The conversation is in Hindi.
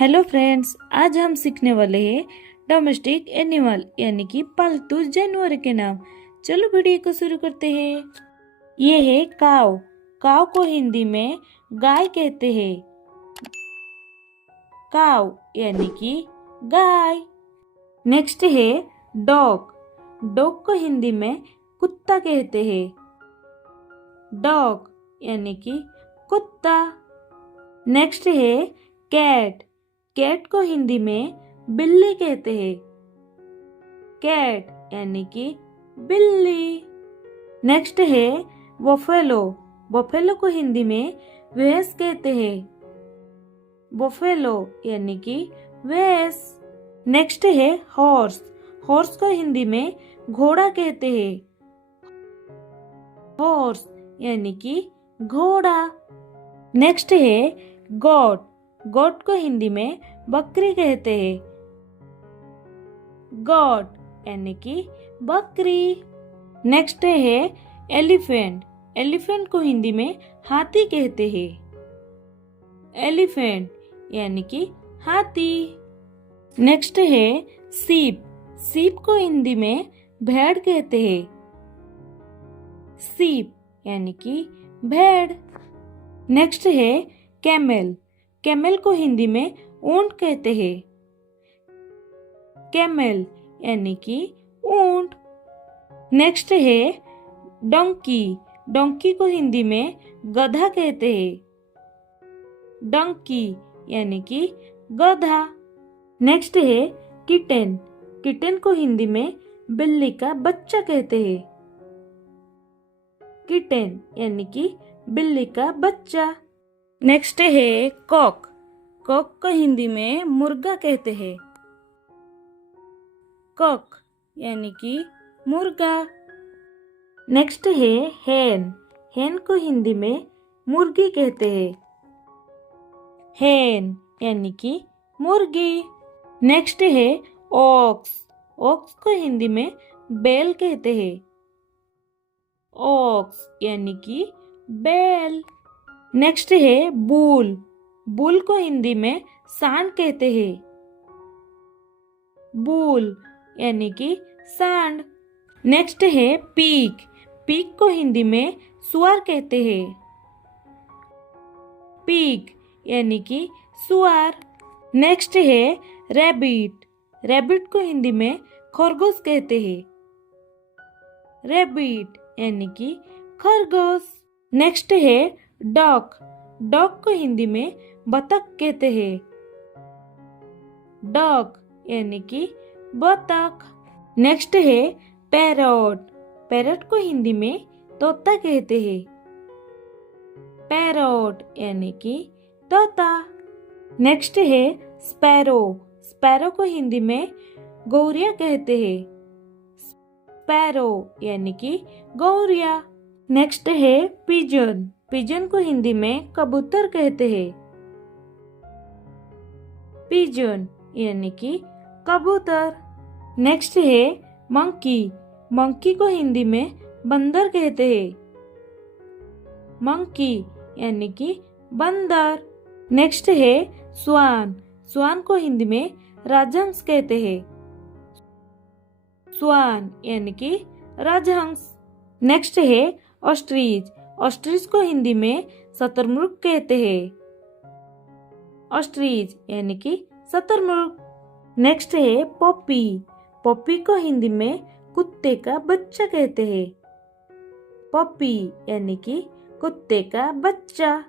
हेलो फ्रेंड्स, आज हम सीखने वाले हैं डोमेस्टिक एनिमल यानी कि पालतू जानवर के नाम। चलो वीडियो को शुरू करते हैं। ये है काव। काव को हिंदी में गाय कहते हैं। काव यानी कि गाय। नेक्स्ट है डॉग। डॉग को हिंदी में कुत्ता कहते हैं। डॉग यानी कि कुत्ता। नेक्स्ट है कैट। कैट को हिंदी में बिल्ली कहते हैं। कैट यानी कि बिल्ली। नेक्स्ट है बफेलो। बफेलो को हिंदी में भैंस कहते हैं। बफेलो यानी कि भैंस। नेक्स्ट है हॉर्स। हॉर्स को हिंदी में घोड़ा कहते हैं। हॉर्स यानी कि घोड़ा। नेक्स्ट है गोट। गोट को हिंदी में बकरी कहते हैं। गोट यानी कि बकरी। नेक्स्ट है एलिफेंट। एलिफेंट को हिंदी में हाथी कहते हैं। एलिफेंट यानी कि हाथी। नेक्स्ट है सीप। सीप को हिंदी में भेड़ कहते हैं। सीप यानी कि भेड़। नेक्स्ट है कैमल। कैमल को हिंदी में ऊंट कहते हैं। कैमल यानी कि ऊंट। नेक्स्ट है डंकी। डंकी को हिंदी में गधा कहते हैं। डंकी यानी कि गधा। नेक्स्ट है किटन। किटन को हिंदी में बिल्ली का बच्चा कहते हैं। किटन यानी कि बिल्ली का बच्चा। नेक्स्ट है कॉक। कॉक को हिंदी में मुर्गा कहते हैं। कॉक यानी कि मुर्गा। नेक्स्ट है हैन। हैन को हिंदी में मुर्गी कहते हैं। हैन यानी कि मुर्गी। नेक्स्ट है ऑक्स। ऑक्स को हिंदी में बैल कहते हैं। ऑक्स यानी कि बैल। नेक्स्ट है बुल। बुल को हिंदी में सांड कहते हैं। बुल यानी कि सांड। नेक्स्ट है पीक। पीक को हिंदी में सुअर कहते हैं। पीक यानी कि सुअर। नेक्स्ट है रैबिट। रैबिट को हिंदी में खरगोश कहते हैं। रैबिट यानी कि खरगोश। नेक्स्ट है डक। डक को हिंदी में बतख कहते हैं। डक यानी कि बतख। नेक्स्ट है पैरट। पैरट को हिंदी में तोता कहते हैं। पैरट यानी कि तोता। नेक्स्ट है स्पैरो। स्पैरो को हिंदी में गौरिया कहते हैं। स्पैरो यानी कि गौरिया। नेक्स्ट है पिजन। पिजन को हिंदी में कबूतर कहते हैं। पिजन यानी कि कबूतर। नेक्स्ट है मंकी। मंकी को हिंदी में बंदर कहते हैं। मंकी यानी कि बंदर। नेक्स्ट है स्वान। स्वान को हिंदी में राजहंस कहते हैं। स्वान यानी कि राजहंस। नेक्स्ट है ऑस्ट्रिच। ऑस्ट्रिच को हिंदी में शतुरमुर्ग कहते हैं। ऑस्ट्रिच यानी कि शतुरमुर्ग। नेक्स्ट है पपी। पपी को हिंदी में कुत्ते का बच्चा कहते हैं। पपी यानी कि कुत्ते का बच्चा।